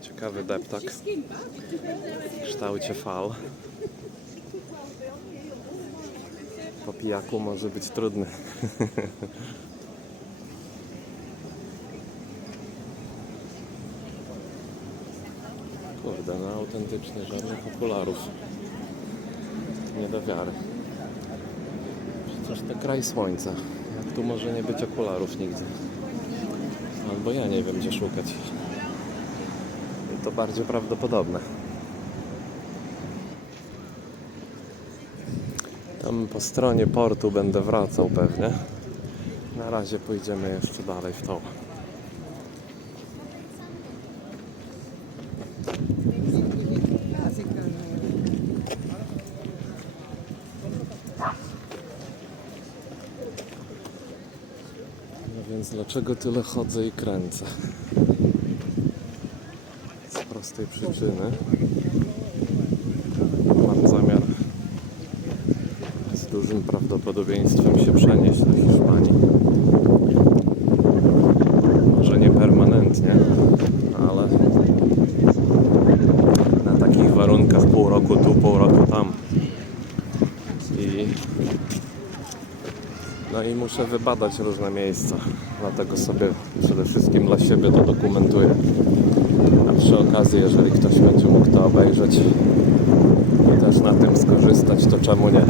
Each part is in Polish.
Ciekawy deptak w kształcie V. Po pijaku może być trudny. Kurde, no autentycznie żadnych okularów. Nie do wiary. Przecież to kraj słońca. Jak tu może nie być okularów nigdzie? Albo ja nie wiem, gdzie szukać. To bardziej prawdopodobne. Tam po stronie portu będę wracał pewnie. Na razie pójdziemy jeszcze dalej w to. No więc dlaczego tyle chodzę i kręcę? Z prostej przyczyny. Mam zamiar z dużym prawdopodobieństwem się przenieść do Hiszpanii. Może nie permanentnie, ale na takich warunkach pół roku tu, pół roku tam. No i muszę wybadać różne miejsca, dlatego sobie przede wszystkim dla siebie to dokumentuję. A przy okazji, jeżeli ktoś będzie mógł to obejrzeć i też na tym skorzystać, to czemu nie?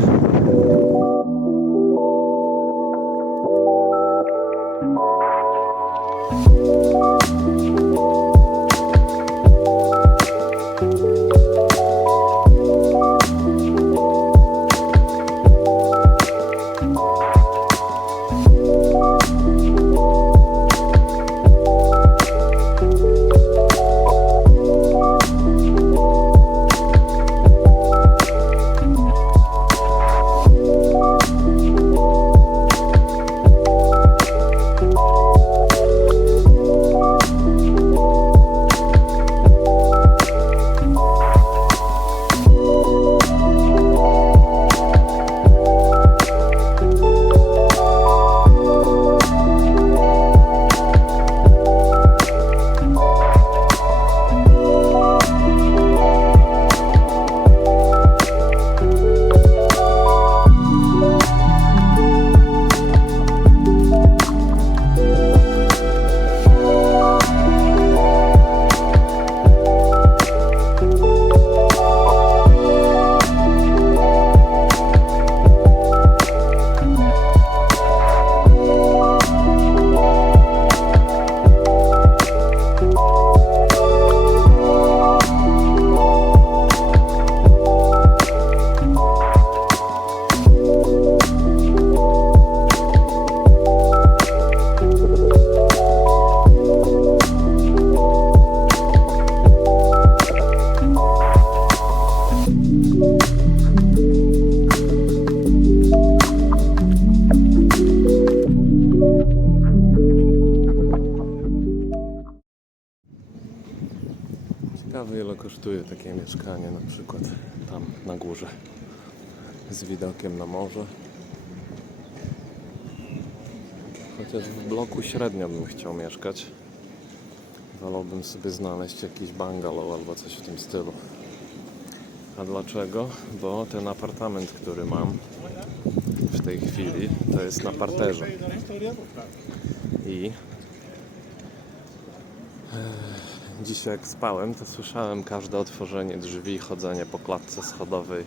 Ciekawe, ile kosztuje takie mieszkanie, na przykład tam na górze z widokiem na morze. Chociaż w bloku średnio bym chciał mieszkać. Wolałbym sobie znaleźć jakiś bungalow albo coś w tym stylu. A dlaczego? Bo ten apartament, który mam w tej chwili, to jest na parterze. I dzisiaj jak spałem, to słyszałem każde otworzenie drzwi, chodzenie po klatce schodowej.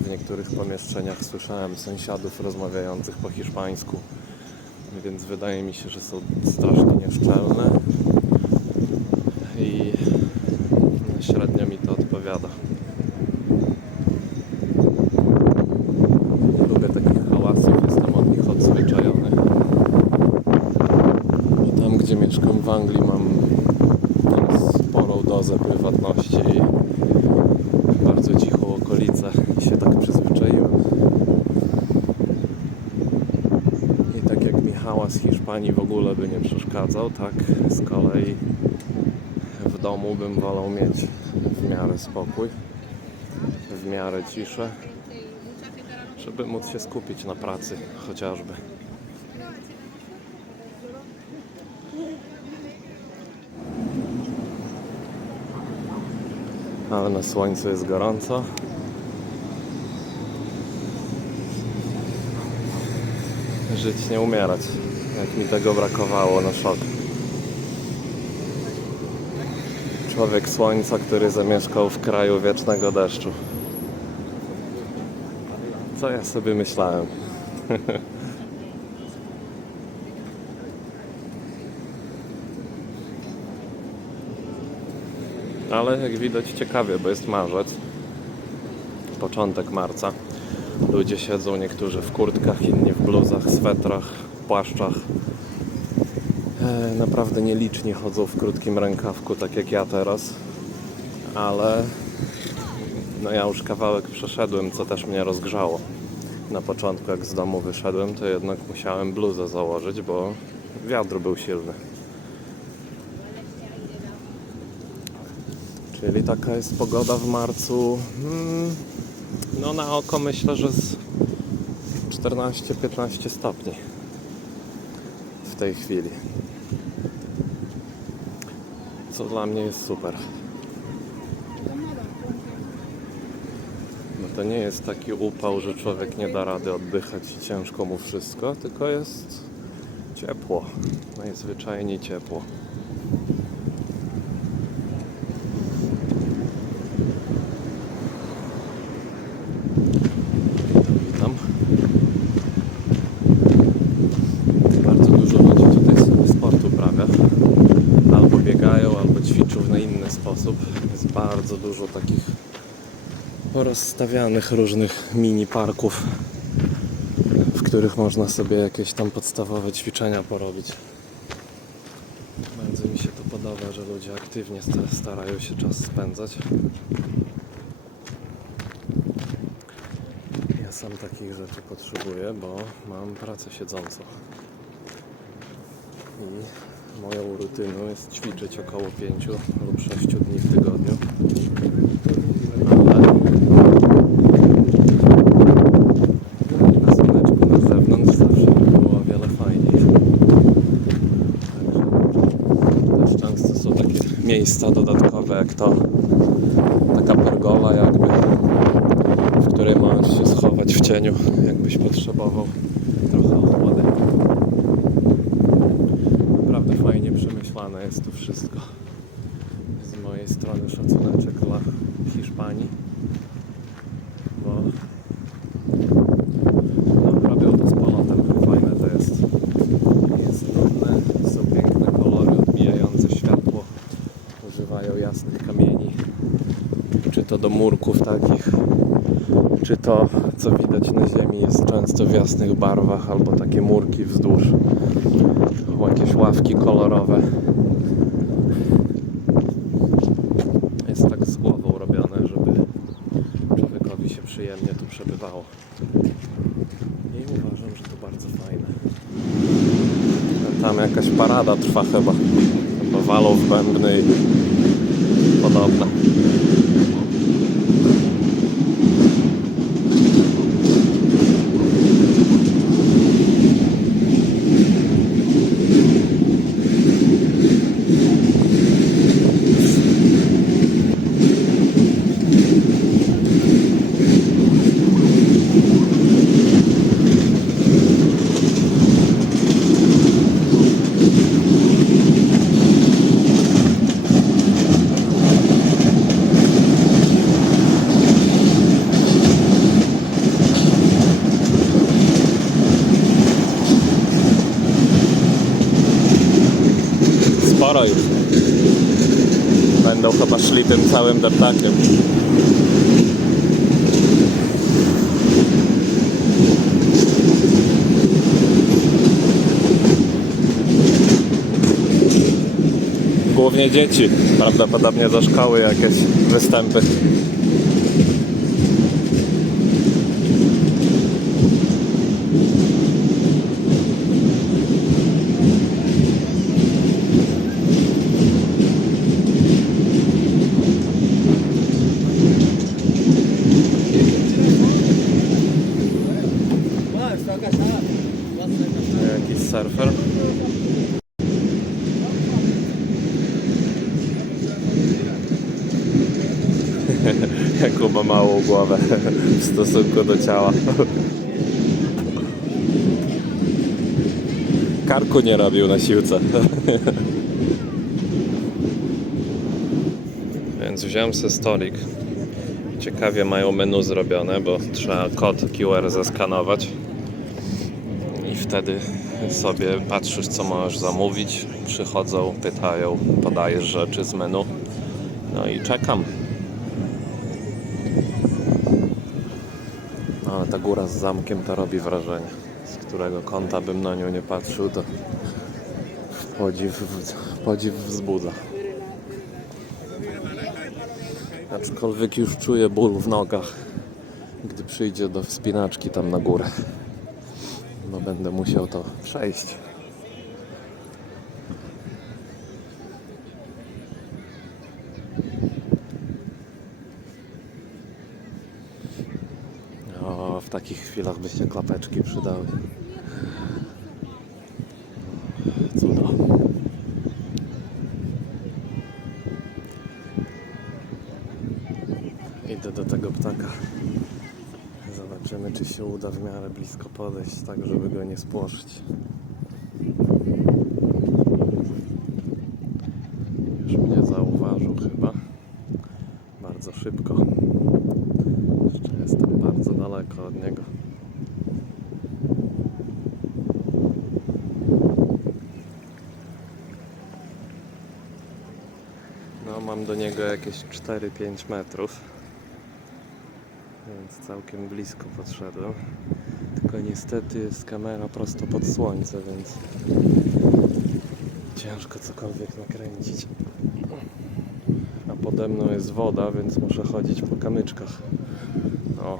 W niektórych pomieszczeniach słyszałem sąsiadów rozmawiających po hiszpańsku, więc wydaje mi się, że są strasznie nieszczelne i średnio mi to odpowiada. Nie lubię takich hałasów, jestem od nich odzwyczajony. Bo tam, gdzie mieszkam w Anglii, mam sporą dozę prywatności i bardzo cichą okolicę i się tak przyzwyczaiłem. I tak jak mi hałas Hiszpanii w ogóle by nie przeszkadzał, tak z kolei w domu bym wolał mieć w miarę spokój, w miarę ciszę, żeby móc się skupić na pracy chociażby. ale na słońcu jest gorąco. Żyć, nie umierać. Jak mi tego brakowało, na szok. Człowiek słońca, który zamieszkał w kraju wiecznego deszczu. Co ja sobie myślałem? Ale jak widać ciekawie, bo jest marzec. Początek marca. Ludzie siedzą, niektórzy w kurtkach, inni w bluzach, swetrach, płaszczach. Naprawdę nieliczni chodzą w krótkim rękawku, tak jak ja teraz. Ale no ja już kawałek przeszedłem, co też mnie rozgrzało. Na początku, jak z domu wyszedłem, to jednak musiałem bluzę założyć, bo wiatr był silny. Czyli taka jest pogoda w marcu. No na oko myślę, że z 14-15 stopni w tej chwili. Co dla mnie jest super. No to nie jest taki upał, że człowiek nie da rady oddychać i ciężko mu wszystko, tylko jest ciepło. Najzwyczajniej ciepło. Witam. Bardzo dużo ludzi tutaj sobie sport uprawia. Albo biegają, albo ćwiczą w inny sposób. Jest bardzo dużo takich porozstawianych różnych mini parków, w których można sobie jakieś tam podstawowe ćwiczenia porobić. Bardzo mi się to podoba, że ludzie aktywnie starają się czas spędzać. Ja sam takich rzeczy potrzebuję, bo mam pracę siedzącą. I moją rutyną jest ćwiczyć około 5 lub 6 dni w tygodniu. Ale na słoneczku na zewnątrz zawsze by było o wiele fajniej. Także też często są takie miejsca dodatkowe, jak to taka pergola jakby, w której możesz się schować w cieniu, jakbyś potrzebował trochę ochłody. Naprawdę fajnie przemyślane jest to wszystko. Z mojej strony szacuneczek dla Hiszpanii, bo no, robią to z polotem. Fajne to jest. Jest nudne, są piękne kolory, odbijające światło. Używają jasnych kamieni, czy to do murków takich, czy to, co widać na ziemi, jest często w jasnych barwach, albo takie murki wzdłuż, jakieś ławki kolorowe. Jest tak z głową robione, żeby człowiekowi się przyjemnie tu przebywało. I uważam, że to bardzo fajne. A tam jakaś parada trwa chyba walą w bębny i podobne. Sporo już. Będą chyba szli tym całym deptakiem. Głównie dzieci, prawdopodobnie do szkoły jakieś występy. Jakiś surfer. Jaką ma małą głowę w stosunku do ciała. Karku nie robił na siłce. Więc wziąłem sobie stolik. Ciekawie mają menu zrobione, bo trzeba kod QR zeskanować. I wtedy sobie patrzysz, co możesz zamówić. Przychodzą, pytają, podajesz rzeczy z menu. No i czekam. No, ale ta góra z zamkiem to robi wrażenie. Z którego kąta bym na nią nie patrzył, to podziw wzbudza. Aczkolwiek już czuję ból w nogach, gdy przyjdzie do wspinaczki tam na górę. No będę musiał to przejść. O, w takich chwilach by się klapeczki przydały. Cudo. Idę do tego ptaka. Zobaczymy, czy się uda w miarę blisko podejść, tak żeby go nie spłoszyć. Już mnie zauważył chyba. Bardzo szybko. Jeszcze jestem bardzo daleko od niego. No, mam do niego jakieś 4-5 metrów. Więc całkiem blisko podszedłem. Tylko niestety jest kamera prosto pod słońce, więc ciężko cokolwiek nakręcić. A pode mną jest woda, więc muszę chodzić po kamyczkach. O.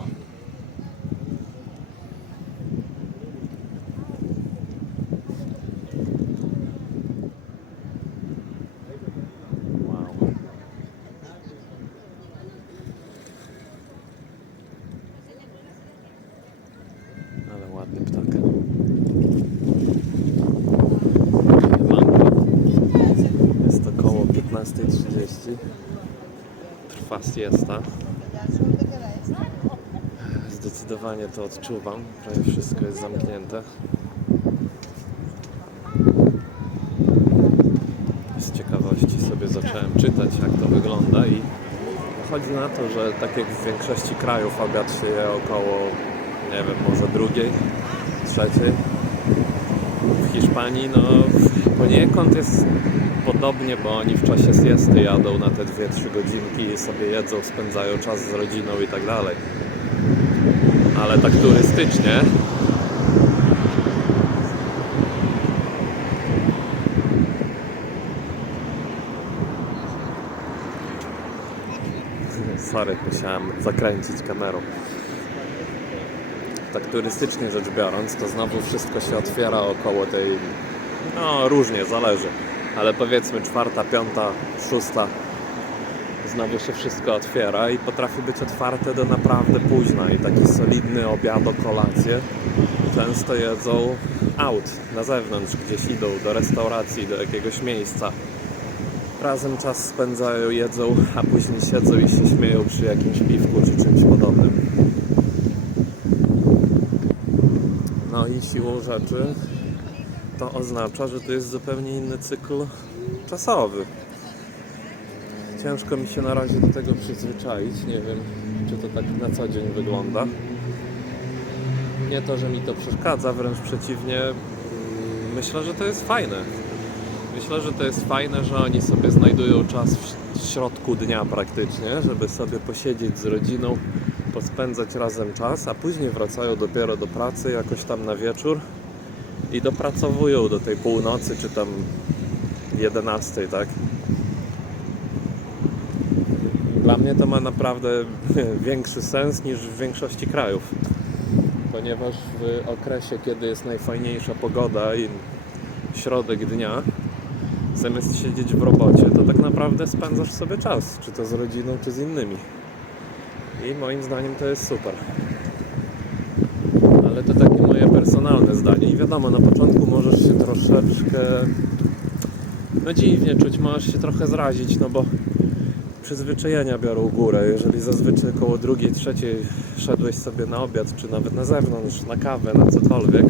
Wow. Ale ładny ptak. Jest około 15:30. Trwa siesta. Zdecydowanie to odczuwam. Prawie wszystko jest zamknięte. Z ciekawości sobie zacząłem czytać, jak to wygląda i chodzi na to, że tak jak w większości krajów obiad się je około, nie wiem, może drugiej, trzeciej. W Hiszpanii no poniekąd jest podobnie, bo oni w czasie siesty jadą na te 2-3 godzinki i sobie jedzą, spędzają czas z rodziną i tak dalej. Ale tak turystycznie sorry, musiałem zakręcić kamerą. Tak turystycznie rzecz biorąc, to znowu wszystko się otwiera około tej, no różnie, zależy, ale powiedzmy 4, 5, 6 znowu się wszystko otwiera i potrafi być otwarte do naprawdę późna i taki solidny obiad, kolację często jedzą out, na zewnątrz, gdzieś idą do restauracji, do jakiegoś miejsca. Razem czas spędzają, jedzą, a później siedzą i się śmieją przy jakimś piwku czy czymś podobnym. No i siłą rzeczy to oznacza, że to jest zupełnie inny cykl czasowy. Ciężko mi się na razie do tego przyzwyczaić. Nie wiem, czy to tak na co dzień wygląda. Nie to, że mi to przeszkadza, wręcz przeciwnie. Myślę, że to jest fajne. Myślę, że to jest fajne, że oni sobie znajdują czas w środku dnia praktycznie, żeby sobie posiedzieć z rodziną, pospędzać razem czas, a później wracają dopiero do pracy jakoś tam na wieczór i dopracowują do tej północy, czy tam 11, tak? Dla mnie to ma naprawdę większy sens niż w większości krajów, ponieważ w okresie, kiedy jest najfajniejsza pogoda i środek dnia, zamiast siedzieć w robocie, to tak naprawdę spędzasz sobie czas, czy to z rodziną, czy z innymi. I moim zdaniem to jest super. Ale to takie moje personalne zdanie. I wiadomo, na początku możesz się troszeczkę dziwnie czuć, możesz się trochę zrazić, no bo przyzwyczajenia biorą górę. Jeżeli zazwyczaj koło 2, 3 szedłeś sobie na obiad, czy nawet na zewnątrz, na kawę, na cokolwiek,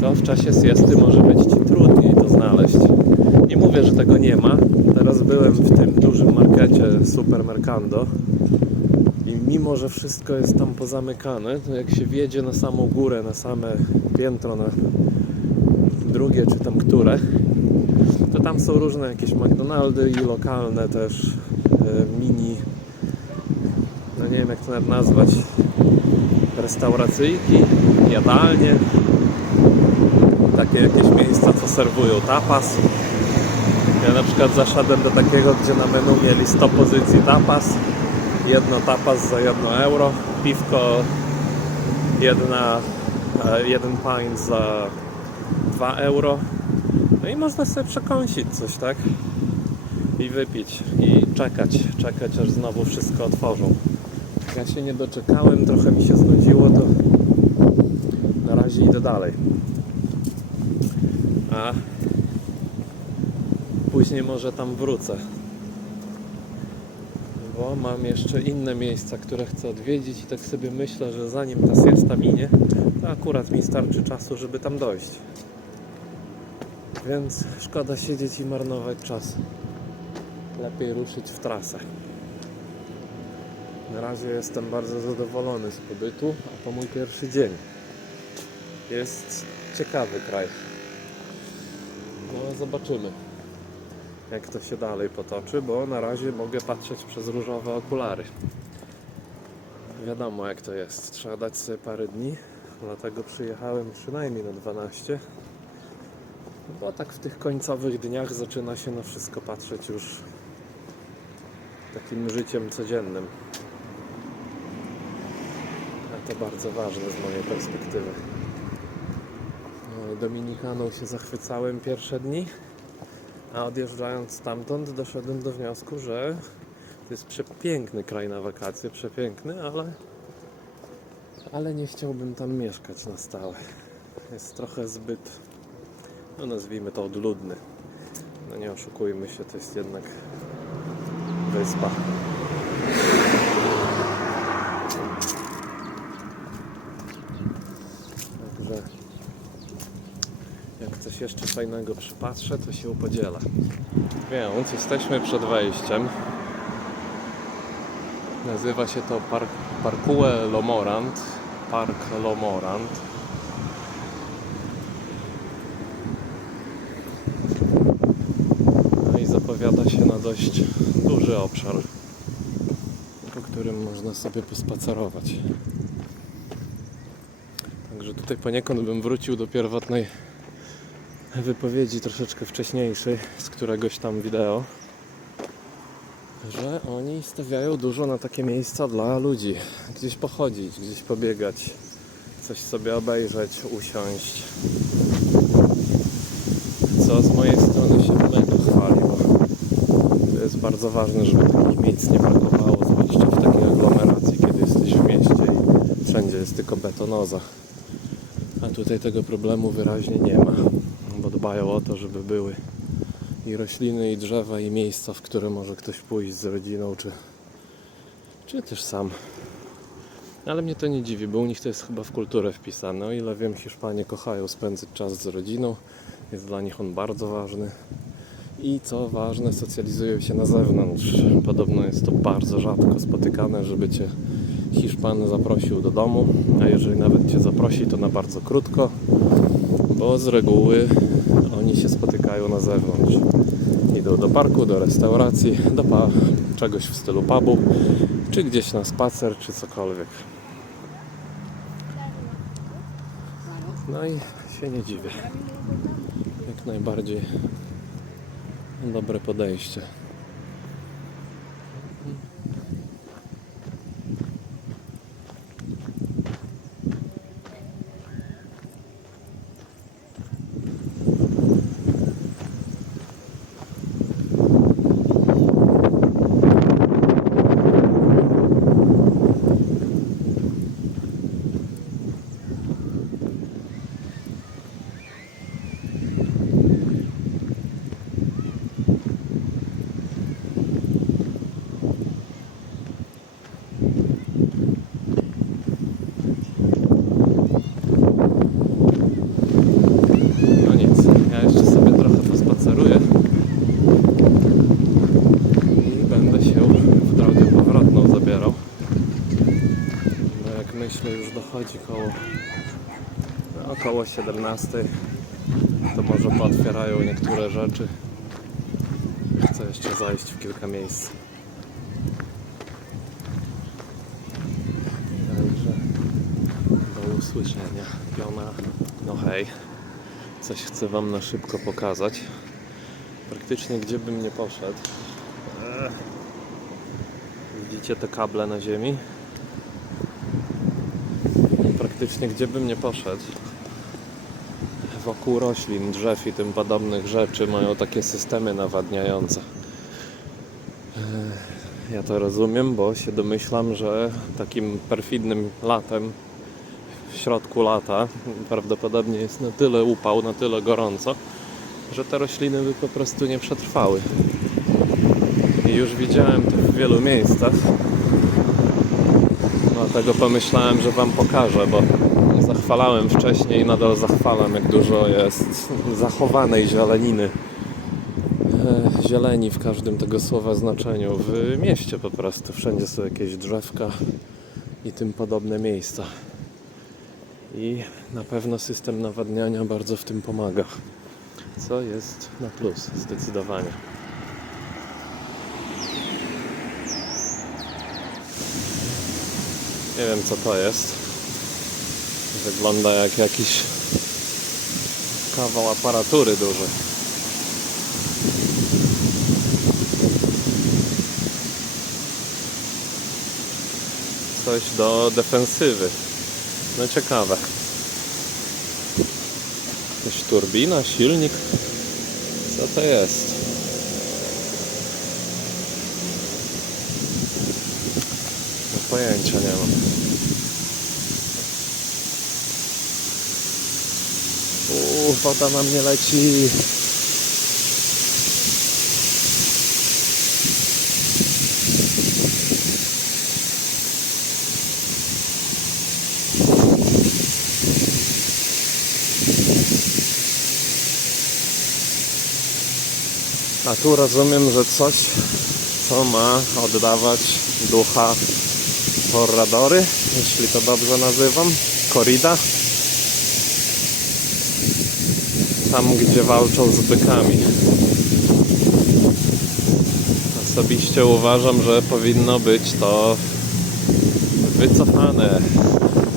to w czasie siesty może być Ci trudniej to znaleźć. Nie mówię, że tego nie ma. Teraz byłem w tym dużym markecie Supermercando i mimo, że wszystko jest tam pozamykane, to jak się wjedzie na samą górę, na same piętro, na drugie czy tam które, to tam są różne jakieś McDonaldy i lokalne też mini, no nie wiem jak to nawet nazwać, restauracyjki, jadalnie, takie jakieś miejsca, co serwują tapas. Ja na przykład zaszedłem do takiego, gdzie na menu mieli 100 pozycji tapas, jedno tapas za 1 euro, piwko jeden pint za 2 euro. No i można sobie przekąsić coś, tak? I wypić. I czekać aż znowu wszystko otworzą. Ja się nie doczekałem, trochę mi się znudziło, to na razie idę dalej. A później może tam wrócę. Bo mam jeszcze inne miejsca, które chcę odwiedzić i tak sobie myślę, że zanim ta siesta minie, to akurat mi starczy czasu, żeby tam dojść. Więc szkoda siedzieć i marnować czas. Lepiej ruszyć w trasę. Na razie jestem bardzo zadowolony z pobytu, a to mój pierwszy dzień. Jest ciekawy kraj. No zobaczymy, jak to się dalej potoczy, bo na razie mogę patrzeć przez różowe okulary. Wiadomo jak to jest, trzeba dać sobie parę dni, dlatego przyjechałem przynajmniej na 12, bo tak w tych końcowych dniach zaczyna się na wszystko patrzeć już takim życiem codziennym. A to bardzo ważne z mojej perspektywy. Dominikaną się zachwycałem pierwsze dni, a odjeżdżając stamtąd doszedłem do wniosku, że to jest przepiękny kraj na wakacje, przepiękny, ale nie chciałbym tam mieszkać na stałe. Jest trochę zbyt, no nazwijmy to odludny. No nie oszukujmy się, to jest jednak wyspa. Także jak coś jeszcze fajnego przypatrzę, to się podzielę. Więc jesteśmy przed wejściem. Nazywa się to Parcouët Lomorant. Park Lomorant. No i zapowiada się na dość duży obszar, po którym można sobie pospacerować. Także tutaj poniekąd bym wrócił do pierwotnej wypowiedzi troszeczkę wcześniejszej z któregoś tam wideo, że oni stawiają dużo na takie miejsca dla ludzi. Gdzieś pochodzić, gdzieś pobiegać, coś sobie obejrzeć, usiąść. Co z mojej strony się mega chwali, bo to jest bardzo ważne, żeby takich miejsc nie brakowało, zwłaszcza w takiej aglomeracji, kiedy jesteś w mieście i wszędzie jest tylko betonoza. A tutaj tego problemu wyraźnie nie ma, bo dbają o to, żeby były i rośliny, i drzewa, i miejsca, w które może ktoś pójść z rodziną, czy też sam. Ale mnie to nie dziwi, bo u nich to jest chyba w kulturę wpisane. O ile wiem, Hiszpanie kochają spędzać czas z rodziną, jest dla nich on bardzo ważny. I co ważne, socjalizują się na zewnątrz. Podobno jest to bardzo rzadko spotykane, żeby Cię Hiszpan zaprosił do domu, a jeżeli nawet Cię zaprosi, to na bardzo krótko, bo z reguły oni się spotykają na zewnątrz. Idą do parku, do restauracji, do czegoś w stylu pubu, czy gdzieś na spacer, czy cokolwiek. No i się nie dziwię. Jak najbardziej dobre podejście. wychodzi około 17. To może pootwierają niektóre rzeczy. Chcę jeszcze zajść w kilka miejsc. Także do usłyszenia. Piona. No hej. Coś chcę wam na szybko pokazać. Praktycznie gdzie bym nie poszedł. Widzicie te kable na ziemi? Praktycznie gdzie bym nie poszedł, wokół roślin, drzew i tym podobnych rzeczy mają takie systemy nawadniające. Ja to rozumiem, bo się domyślam, że takim perfidnym latem, w środku lata, prawdopodobnie jest na tyle upał, na tyle gorąco, że te rośliny by po prostu nie przetrwały. I już widziałem to w wielu miejscach. Dlatego pomyślałem, że wam pokażę, bo zachwalałem wcześniej i nadal zachwalam, jak dużo jest zachowanej zieleniny. Zieleni w każdym tego słowa znaczeniu. W mieście po prostu. Wszędzie są jakieś drzewka i tym podobne miejsca. I na pewno system nawadniania bardzo w tym pomaga. Co jest na plus, zdecydowanie. Nie wiem co to jest. Wygląda jak jakiś kawał aparatury duży. Coś do defensywy. No ciekawe. Jakaś turbina, silnik. Co to jest? No pojęcia nie mam. Woda na mnie leci. A tu rozumiem, że coś, co ma oddawać ducha Torradory, jeśli to dobrze nazywam, korrida. Tam, gdzie walczą z bykami. Osobiście uważam, że powinno być to wycofane.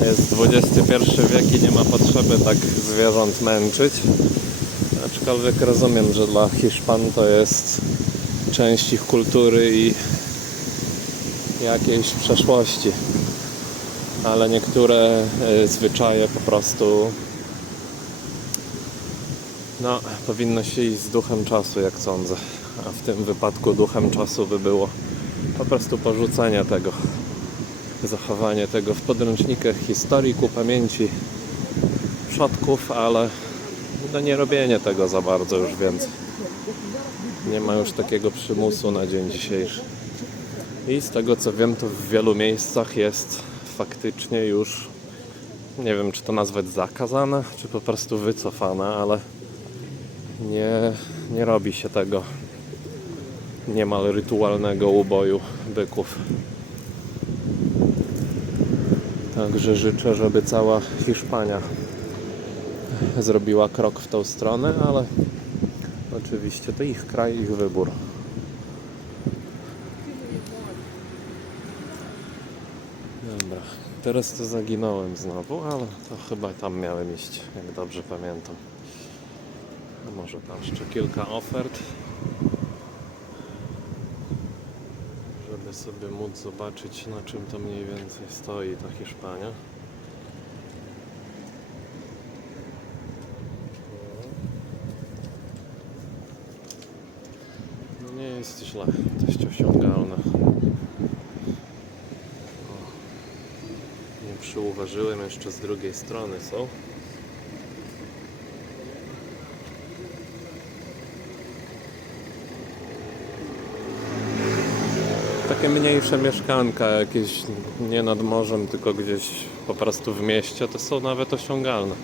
Jest XXI wiek i nie ma potrzeby tak zwierząt męczyć. Aczkolwiek rozumiem, że dla Hiszpan to jest część ich kultury i jakiejś przeszłości. Ale niektóre zwyczaje po prostu powinno się iść z duchem czasu, jak sądzę. A w tym wypadku duchem czasu by było po prostu porzucenie tego, zachowanie tego w podręcznikach historii ku pamięci przodków, ale nie robienie tego za bardzo już więcej. Nie ma już takiego przymusu na dzień dzisiejszy. I z tego co wiem, to w wielu miejscach jest faktycznie już, nie wiem czy to nazwać zakazane, czy po prostu wycofane, ale nie robi się tego niemal rytualnego uboju byków. Także życzę, żeby cała Hiszpania zrobiła krok w tą stronę, ale oczywiście to ich kraj, ich wybór. Dobra, teraz to zaginąłem znowu, ale to chyba tam miałem iść, jak dobrze pamiętam. A może tam jeszcze kilka ofert, żeby sobie móc zobaczyć, na czym to mniej więcej stoi ta Hiszpania. No nie jest źle, dość osiągalne. Nie przyuważyłem, jeszcze z drugiej strony są. Takie mniejsze mieszkanka, jakieś nie nad morzem, tylko gdzieś po prostu w mieście, to są nawet osiągalne.